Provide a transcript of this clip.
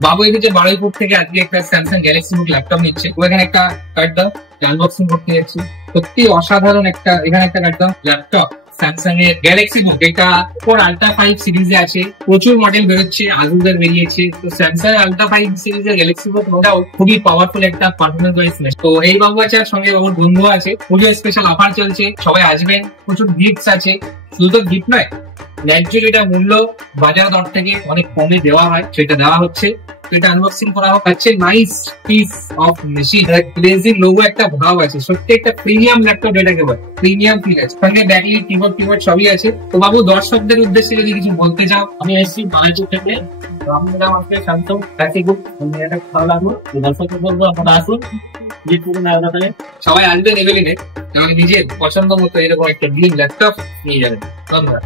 বাবু এসেছে বারুইপুর থেকে, আজকে একটা স্যামসাং গ্যালাক্সি বুক ল্যাপটপ নিচ্ছে। ও এখানে একটা কার্ড দাও, আনবক্সিং করতে যাচ্ছি। সত্যি অসাধারণ একটা, এখানে একটা কার্ড দাও, ল্যাপটপ স্যামসাং এর গ্যালাক্সি বুক। এটা ফোর আলট্রা 5 সিরিজে আছে, প্রচুর মডেল বেরোচ্ছে, আজুদের বেরিয়েছে। তো স্যামসাং আলট্রা 5 সিরিজের গ্যালাক্সি বুক ওটাও খুবই পাওয়ারফুল একটা পারফরমেন্স ওয়াইজ। তো এই বাবু আছে, আর সঙ্গে বাবুর বন্ধু আছে। পুজো স্পেশাল অফার চলছে, সবাই আসবেন। প্রচুর গিফটস আছে, শুধু তো গিফট নয়, ন্যায্য যেটা মূল্য বাজার দর থেকে অনেক কমে দেওয়া হয় সেটা দেওয়া হচ্ছে। এটা আনবক্সিং করা হচ্ছে। Nice piece of machine, glazing logo একটা ভাব আছে, সত্যি একটা প্রিমিয়াম ল্যাপটপ এটাকে বলে, প্রিমিয়াম ফিল আছে। সঙ্গে ব্যাকলিট, কিবোর্ড সবই আছে। তো বাবু দর্শকদের উদ্দেশ্যে যদি কিছু বলতে চাও। আমি এসেছি বারুইপুর থেকে, আমি আমাকে স্যামসাং গ্যালাক্সি বুক এটা ভালো লাগলো। দর্শকদের বলবো আপনারা আসুন, যে পুরো না পেলে সবাই আসবেন এভেলিনে, এবং নিজের পছন্দ মতো এরকম একটা ড্রিম ল্যাপটপ নিয়ে যাবেন। ধন্যবাদ।